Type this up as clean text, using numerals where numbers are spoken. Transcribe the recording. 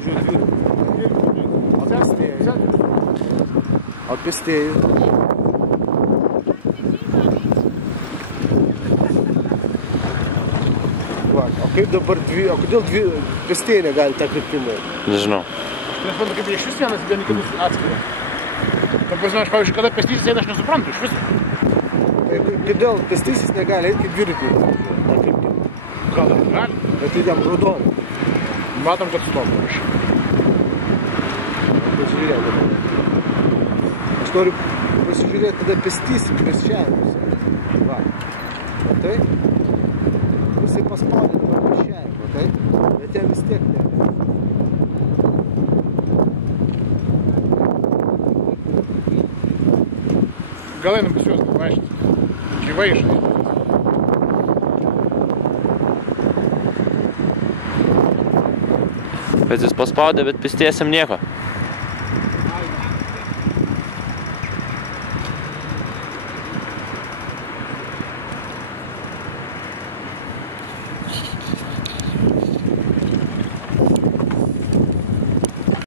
važiuoja dviratį. O pėstieji? Va, o kaip dabar o kodėl pėstieji negali tą kryptimą? Nežinau. Nes man kaip iš vis vienas vieni kitus atskiria. Ta prasme, aš pavyzdžiui, kada pėstysis eina, aš nesuprantu iš viso. Kodėl pėstysis negali eiti kaip dviratininkas? Gal ir gali? Bet tai jam raudona. Matom, kad stovi. Pasižiūrėk dabar. Aš noriu pasižiūrėti tada pėstysim pėsčiavimus. Va. Matai? Jisai paspaudė dabar pėsčiavimą, matai? Bet jam vis tiek ne. Gal einam pas juos pavažinti. Gyvai išai. Bet jis paspaudė, bet pėstiesiam nieko.